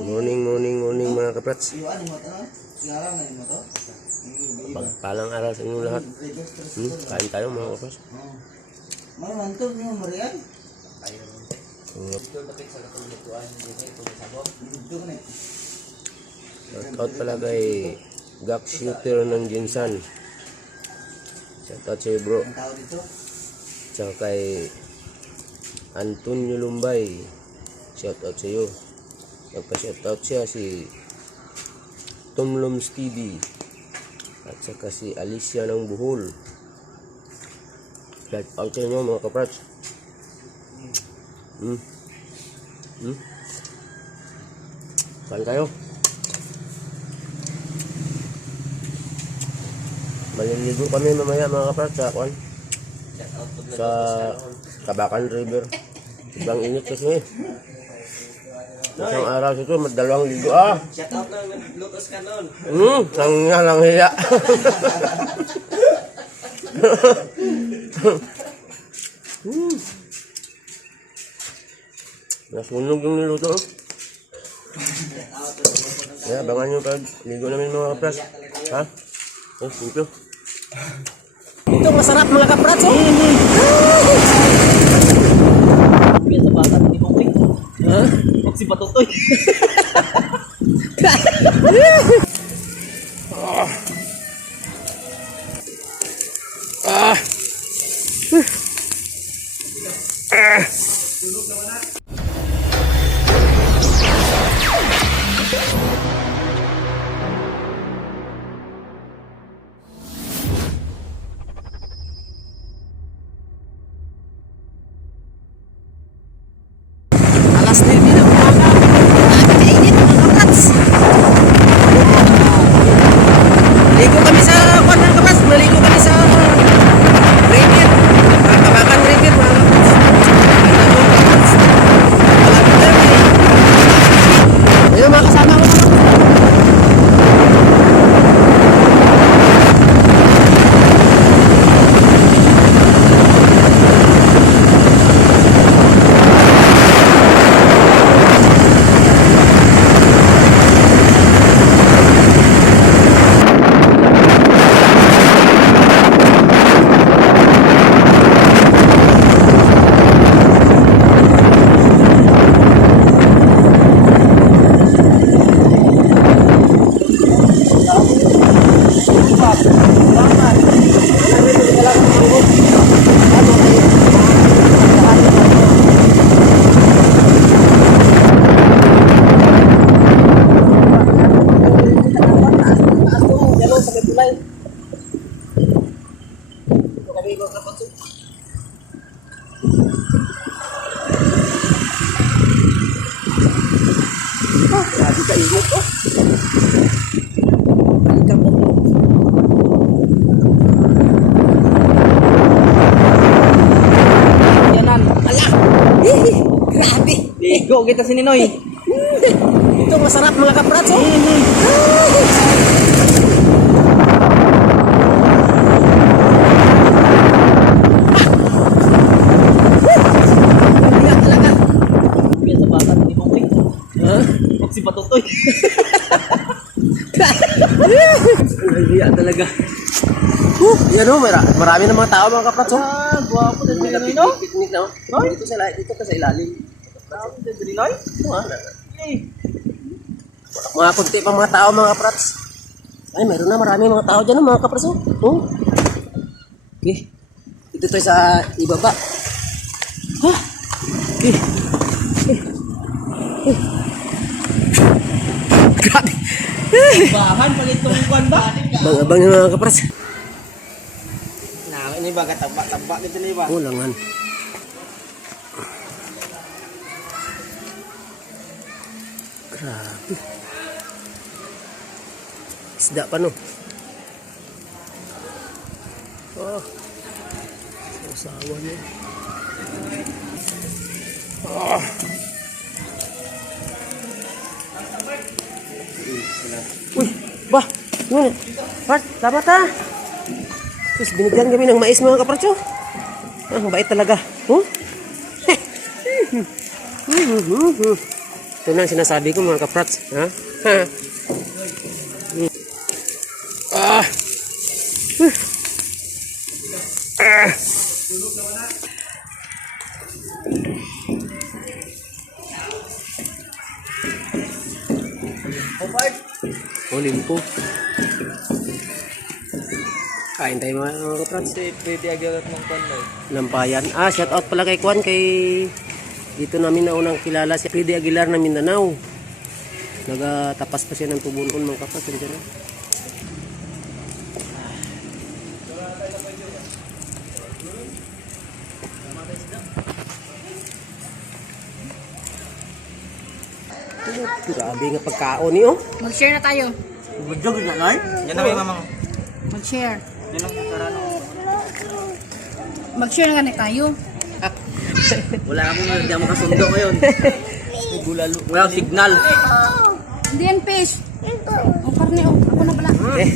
Morning mga kaprats. Pagpalang araw sa inyong lahat. Kain tayo mga kaprats. Shoutout pala kay Gak Shooter ng Jinsan. Shoutout sa'yo bro. Tsaka kay Antonio Lumbay. Shoutout sa'yo. Nagpa-shoutout siya si Tomloms TV at saka si Alicia ng Buhol. Shoutout sa inyo mga kaprats. Saan kayo? Maliligo kami mamaya mga kaprats sa Kabakan River. Ibang init kasi isang araw ito, dalawang ligo Shout out na, lutos ka nun. Nangyalang hiya. Nasunog yung niluto. Kaya abangan nyo pag ligo namin mga kapras. Ha? Thank you. Ito masarap mga kaprats. Yan sa bata ni Pong. Ha? Pag si Patutoy. Alas 9 na umaga. Napakainit mga kaprats. Maligo kami sa kwan mga kaprats. Maligo kami sa river. Kabakan river mga kaprats. Malapit na rin. Ayun mga kasama ko mga kaprats. Grabe ka init oh. Balikan mo. Yanan. Ala. Grabe. Ligo kita si Ninoy. Ito masarap mga kaprats oh. Si Patutoy. Nahiya talaga. Yan o, marami ng mga tao mga kaprats. Guwapo na Ninoy, no? Picnic na o. Dito ka sa ilalim. Guwapo na Ninoy? Mga kunti pang mga tao mga kaprats. Ay, meron na marami mga tao dyan mga kaprats. Okay. Dito tayo sa ibaba. Okay. Grabe. Bahan pag itong kwan ba? Bang-abang yung mga kaprats. Nah, ini ba katabak dito ni ba? Ulangan. Grabe. Isda pa no. Oh. Usawa niya. Oh. Uy, bah, yun. Part, dapat ha. Terus binigyan kami ng mais mga kaparcho. Ang bait talaga. Ito na ang sinasabi ko mga kaprats. Ha? Ha? Ah! Ah! Oh, limpo. Kain tayo mga kaprats. Pwede agalat ng panay. Lampayan. Ah, shout out pala kay Kwan kay dito namin na unang kilala si Freddy Aguilar na Mindanao. Nagatapas pa siya ng tubunon mga kapas. Diyan na. Grabe nga pagkaon niyo. Mag-share na tayo. Yan na kayo mamang. Mag-share. Yan ang karano. Mag-share na ganit tayo. Wala akong hindi ako makasundo ngayon. Wala signal. Hindi yan, fish. Ang karne, oh. Ako na pala. Eh,